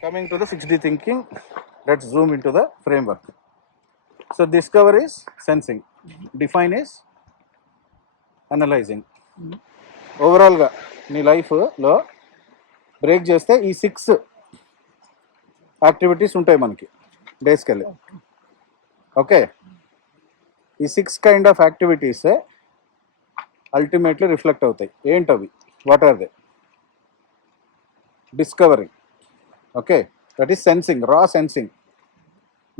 Coming to the 6D thinking, let's zoom into the framework. So discover is sensing, define is analysing. ఓవరాల్గా నీ లైఫ్లో break చేస్తే ఈ 6 activities ఉంటాయి మనకి డేస్కి వెళ్ళి. ఓకే, ఈ 6 కైండ్ ఆఫ్ యాక్టివిటీసే అల్టిమేట్లీ రిఫ్లెక్ట్ అవుతాయి. ఏంటవి? What are they? Discovering, okay, that is sensing, raw sensing.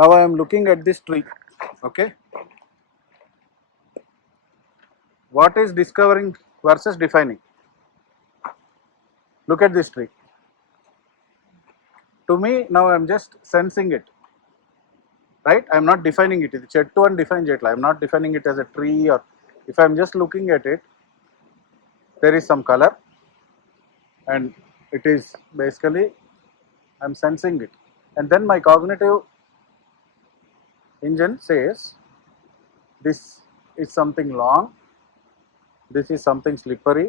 Now I am looking at this tree, okay. What is discovering versus defining? Look at this tree. To me, now I am just sensing it, right? I am not defining it. It's chettu and define jetla. I am not defining it as a tree, or if I am just looking at it, there is some color and it is basically I am sensing it, and then my cognitive engine says this is something long, this is something slippery,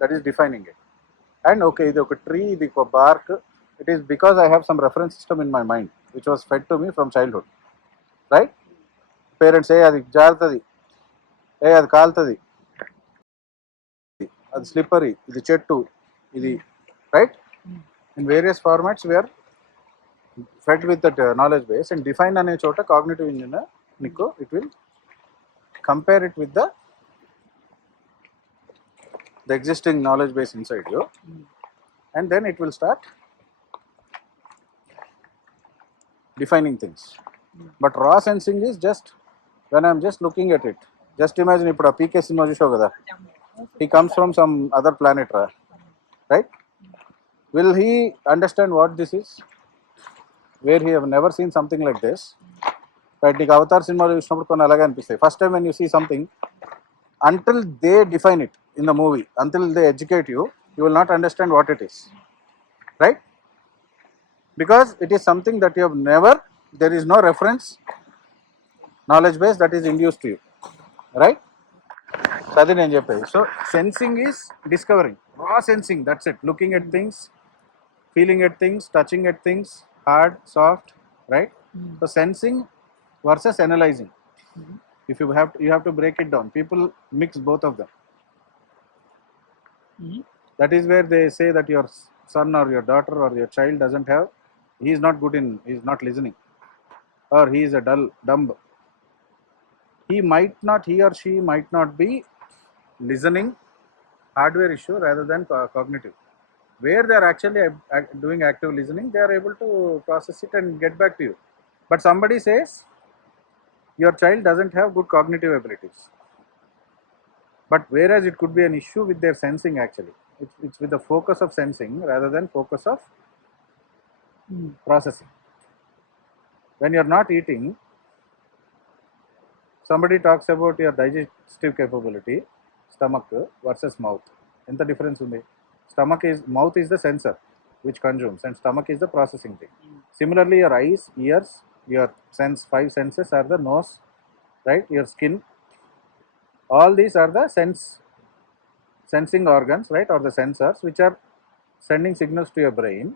that is defining it. And okay, ఇది ఒక tree, ఇది ఒక bark, it is because I have some reference system in my mind which was fed to me from childhood, right? Parents say అది జారుతుంది, అది కాలుతుంది, అది slippery, ఇది చెట్టు, ఇది, right? In various formats we are fed with that knowledge base, and define అనే చోట cognitive engine నీకు it will compare it with the existing knowledge base inside you, and then it will start defining things. But raw sensing is just when I am just looking at it. Just imagine ఇప్పుడు ఆ పీకే cinema చూసావు కదా, he comes from some other planet, right? Will he understand what this is, where he have never seen something like this, right? నీకు Avatar సినిమాలో చూసినప్పుడు కొన్ని అలాగే అనిపిస్తాయి. First time when you see something, until they define it in the movie, until they educate you, you will not understand what it is, right? Because it is something that you have never, there is no reference knowledge base that is induced to you, right? So అది నేను చెప్పేది. So sensing is discovering, raw sensing, that's it. Looking at things, feeling at things, touching at things, hard, soft, right? So sensing versus analyzing. If you have to break it down. People mix both of them. That is where they say that your son or your daughter or your child doesn't have, he is not good in, he is not listening, or he is a dumb. He or she might not be listening, hardware issue rather than cognitive. Where they are actually doing active listening, they are able to process it and get back to you. But somebody says your child doesn't have good cognitive abilities, but whereas it could be an issue with their sensing, actually it's with the focus of sensing rather than focus of processing. When you are not eating, somebody talks about your digestive capability, stomach versus mouth. Enta difference undi? Mouth is the sensor which consumes, and stomach is the processing thing. Similarly, your eyes, ears, your 5 senses are the nose, right? Your skin, all these are the sensing organs, right? Or the sensors which are sending signals to your brain,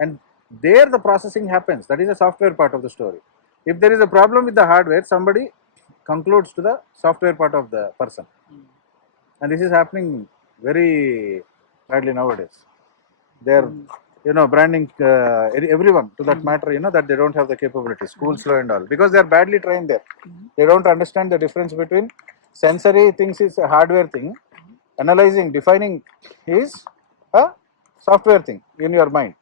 and there the processing happens. That is the software part of the story. If there is a problem with the hardware, somebody concludes to the software part of the person, and this is happening very badly nowadays. They are branding everyone to that matter, that they don't have the capability, schools and all, because they are badly trained there. They don't understand the difference between sensory things is a hardware thing, analyzing, defining is a software thing in your mind.